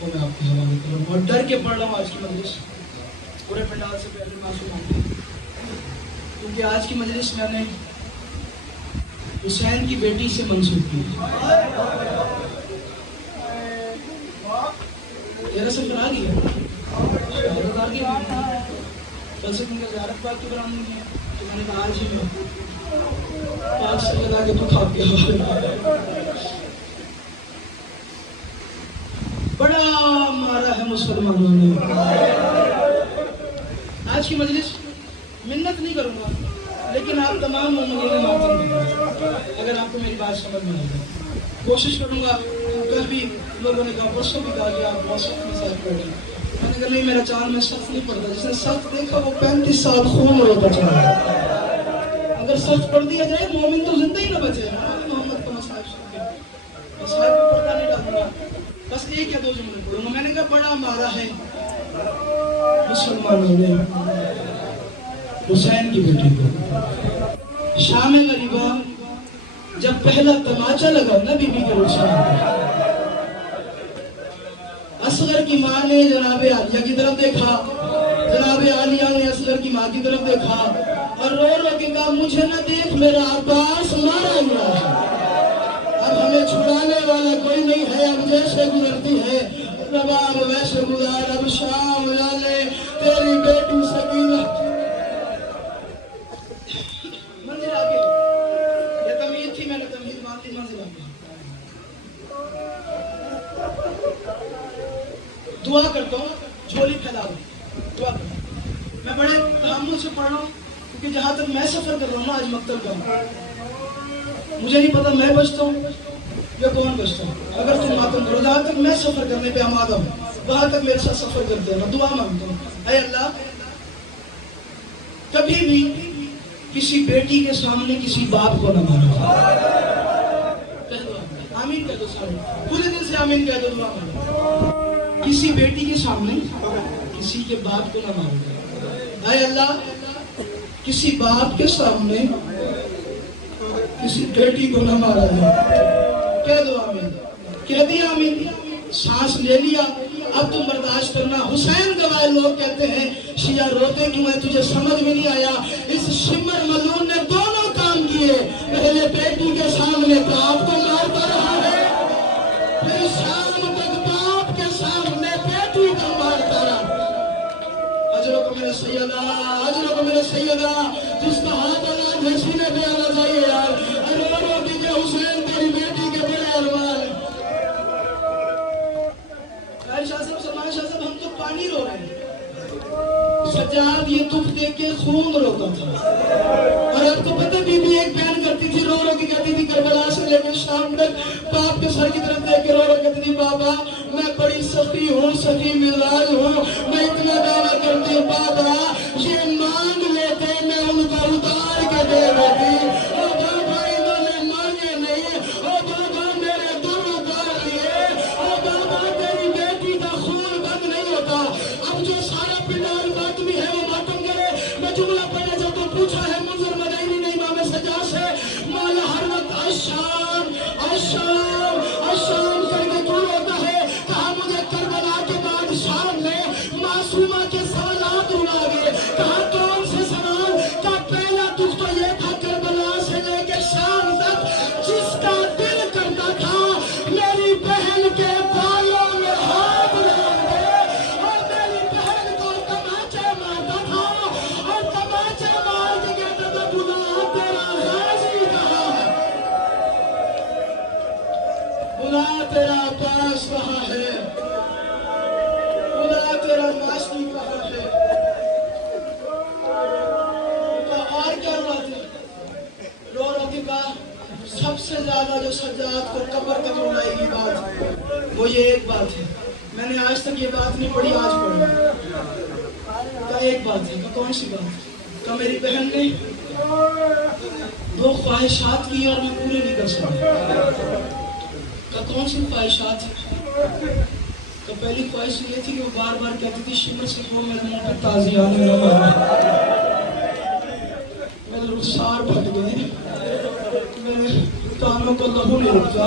وہ میں آپ کے حوالے کروں اور ڈر کے پڑھ رہا ہوں آج کی مجلس پورے پنڈال سے پہلے معافی مانگتے ہیں کیونکہ آج کی مجلس میں نے حسین کی بیٹی سے منسوب کی میرا سفر آ گیا شہادت آ گئی کل سے کیونکہ زیارت پاک کی برآمد نہیں ہے تو میں نے کہا آج ہی میں پاک سے لگا کے تو کھا کے بڑا مارا ہے مسلمانوں نے آج کی مجلس منت نہیں کروں گا لیکن آپ تمام مومنین ماتم دیں اگر آپ کو میری بات سمجھ میں آ جائے کوشش کروں گا کل بھی لوگوں نے کہا پرسوں بھی کہا کہ آپ بہت سخت میں ساتھ پڑھ رہے میں نے کہا نہیں میرا چاند میں سخت نہیں پڑتا جس نے سخت دیکھا وہ 35 سال خون رو بچا اگر سخت پڑھ دیا جائے مومن تو زندہ ہی نہ بچے محمد کا مسائب سن کے مسائب کو پردہ نہیں ڈالوں گا بس ایک یا دو جملے پڑھوں گا میں نے کہا بڑا مارا ہے مسلمانوں نے حسین کی بیٹی کو شام غریبہ جب پہلا تماچا لگا نا بی بی کے رخسار اصغر کی ماں نے جناب عالیہ کی طرف دیکھا جناب عالیہ نے اصغر کی ماں کی طرف دیکھا اور رو رو کے کہا مجھے نہ دیکھ میرا عباس مارا ہوا ہے اب ہمیں چھڑانے والا کوئی نہیں ہے اب جیسے گزرتی ہے رباب ویسے گزار اب شام لالے تیری بیٹی سکینہ منزل آگے یہ تمہید تھی میں نے تمہید مانتی منزل آگے دعا کرتا ہوں جھولی پھیلا دوں دعا کرتا ہوں میں بڑے تحمل سے پڑھ رہا ہوں کیونکہ جہاں تک میں سفر کر رہا ہوں نا آج مکتب کا مجھے نہیں پتا میں بچتا ہوں یا کون بچتا ہوں اگر تم ماتم کرو جہاں تک میں سفر کرنے پہ آمادہ ہوں وہاں تک میرے ساتھ سفر کرتے ہیں میں دعا مانگتا ہوں اے اللہ کبھی بھی کسی بیٹی کے سامنے کسی باپ کو نہ مارو کہہ دو آمین کہہ دو سارے پورے دل سے آمین کہہ دو دعا مانگو کسی بیٹی کے سامنے کسی کے باپ کو نہ مارو اے اللہ کسی باپ کے سامنے کسی بیٹی کو نہ مارا جائے کہہ دو آمین کہہ دیا آمین سانس لے لیا اب تم برداشت کرنا حسین گواہ لوگ کہتے ہیں شیعہ روتے کیوں ہے تجھے سمجھ میں نہیں آیا اس شمر ملعون نے دونوں کام کیے پہلے بیٹی کے سامنے باپ کو مارتا رہا ہے پھر شام تک باپ کے سامنے بیٹی کو مارتا رہا اجروں کو میرے سیدہ اجروں کو میرے سیدہ جس کا ہاتھ اللہ جیسی نے بھی آنا چاہیے یار رو رو دیجئے حسین تیری بیٹی کے بڑے ارمان شاہ صاحب سلمان شاہ صاحب ہم تو پانی رو رہے ہیں سجاد یہ دکھ دیکھ کے خون روتا تھا اور آپ کو پتہ بی بی ایک بیان کرتی تھی رو رو کے کہتی تھی کربلا سے لے کے شام تک باپ کے سر کی طرف دیکھ کے رو رو کہتی تھی بابا میں بڑی سخی ہوں سخی مزاج ہوں میں اتنا دعویٰ کرتی ہوں بابا یہ مانگ لیتے میں ان کا اتار کے دے دیتی او بابا انہوں نے مانگے نہیں او بابا میرے دل اتار لیے او بابا تیری بیٹی کا خون بند نہیں ہوتا اب جو سارا پنڈال ماتمی ہے وہ ماتم کرے میں جملہ پڑھنے جب تو پوچھا ہے منظر مدینی نے امام سجاد سے مولا ہر وقت الشام الشام الشام کر کے کیوں ہوتا ہے کہا مجھے کربلا کے بعد شام میں معصومہ کے سوالات اڑا گئے کہا کون سے سوال کا پہلا دکھ تو یہ تھا کربلا سے لے کے شام تک جس کا دل کرتا تھا میری بہن کے بالوں میں ہاتھ ڈال دے اور میری بہن کو تماچے مارتا تھا اور تماچے مار کے کہتا تھا بلا تیرا غازی کہاں ہے بلا تیرا پاس کہاں ہے بلا تیرا ماسٹی کہاں ہے اور کیا بات ہے رو رو کے کہا سب سے زیادہ جو سجاد کو قبر تک رلائے گی بات وہ یہ ایک بات ہے میں نے آج تک یہ بات نہیں پڑھی آج پڑھی کہا ایک بات ہے کون سی بات کہا میری بہن نے دو خواہشات کی اور میں پورے نہیں کر سکتا کہا کون سی خواہشات تو پہلی خواہش یہ تھی کہ وہ بار بار کہتی تھی شمر سے کہو میرے منہ پر تازیان میرا مارا میرے رخسار پھٹ گئے میرے کانوں کو لہو نہیں رکھتا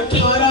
18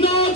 9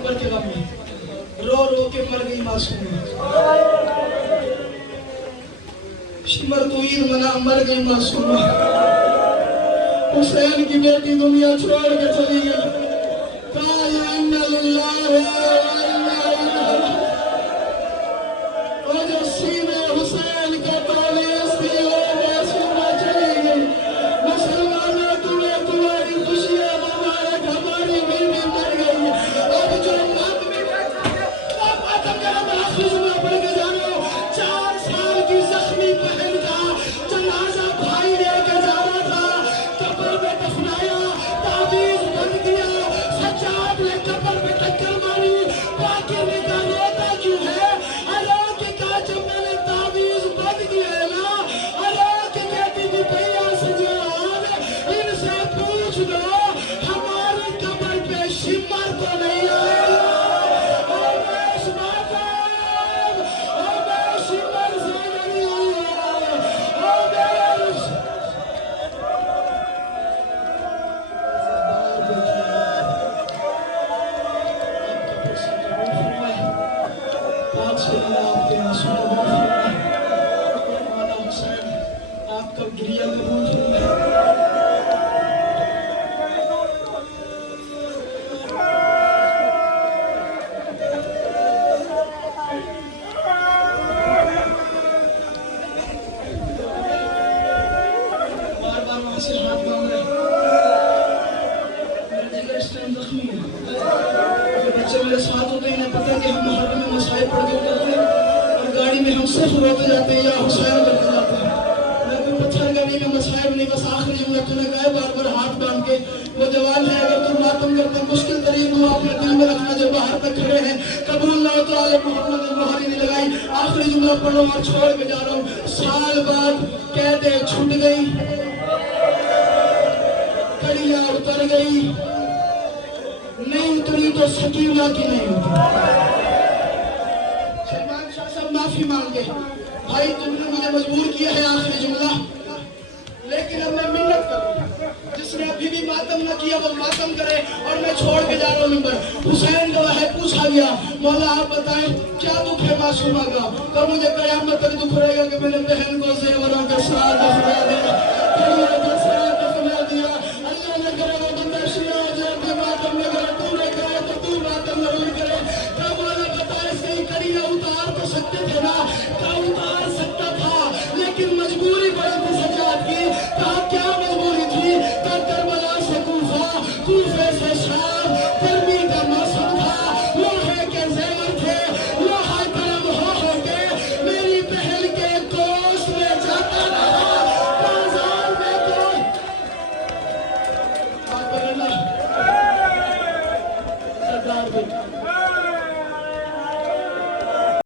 اکبر کے غم میں رو رو کے مر گئی معصومہ شمر تو عید منا مر گئی معصومہ حسین کی بیٹی دنیا چھوڑ کے چلی گئی کہا یا انا للہ و انا الیہ راجعون اور جو سینے حسین کا تعویذ تھی وہ معصومہ چلی گئی مسلمانوں تمہیں تمہاری خوشیاں مبارک ہماری بیوی مر گئی اب جو ماتمی بیٹھا ہے وہ ماتم جناب آخر میں پڑھ کے جانو 4 سال کی زخمی بہن کا جنازہ بھائی لے کے جا رہا تھا قبر میں دفنایا تعویذ بند کیا سجاد نے قبر میں ٹکر ماری باقر نے کہا روتا کیوں ہے اللہ کے کہا جب میں نے تعویذ بند کیا ہے نا اللہ کے کہتی تھی بھیا سجاد ان سے پوچھ دو ہماری قبر پہ شمر تو نہیں آئے گا اور میں شمر سے نہیں آئے آپ کا گریہ قبول فرمائے بار بار وہاں سے ہاتھ باندھ رہے میرا جگر اس ٹائم زخمی ہے بچے میرے ساتھ ہوتے ہیں انہیں پتہ ہے کہ ہم محرم میں مسائل پڑھ کے کرتے ہیں اور گاڑی میں ہم صرف روتے جاتے ہیں یا حسین کرتے جاتے ہیں میں کوئی پتھر گاڑی میں مسائل نہیں بس آخری جملہ تو نے کہا ہے بار بار ہاتھ باندھ کے وہ جوان ہے اگر تم ماتم کرتے ہیں مشکل ترین دعا اپنے دل میں رکھنا جو باہر تک کھڑے ہیں قبول نہ ہو تو آل محمد مہاری نہیں لگائی آخری جملہ پڑھو اور چھوڑ کے جا رہا ہوں سال بعد قیدیں چھوٹ گئی کڑیاں اتر گئی نہیں اتری تو سکینہ کی نہیں اتری سلمان شاہ صاحب معافی مانگے بھائی تم نے مجھے مجبور کیا ہے آخری جملہ لیکن اب میں منت کروں جس نے ابھی بھی ماتم نہ کیا وہ ماتم کرے اور میں چھوڑ کے جا رہا ہوں نمبر حسین جو ہے پوچھا گیا مولا آپ بتائیں کیا دکھ ہے معصومہ کا تو مجھے قیامت تک دکھ رہے گا کہ میں نے بہن کو زیوروں کے ساتھ دفنا دیا کڑیوں کے ساتھ دفنا دیا اللہ نے کرے وہ بندہ شیعہ ہو جائے کہ ماتم نہ کرے تو نے کہا تو تو ماتم ضرور کرے تو مولا بتائے اس کی کڑیاں اتار تو سکتے تھے نا کہا اتار سکتا تھا لیکن مجبوری پڑی تھی سجاد کی کہا کیا مجبوری تھی کہا کربلا سے کوفہ کوفے سے شام گرمی کا موسم تھا لوہے کے زیور تھے لوہا گرم ہو کے میری بہن کے گوشت میں جاتا رہا بازار میں کوئی سردار بیٹا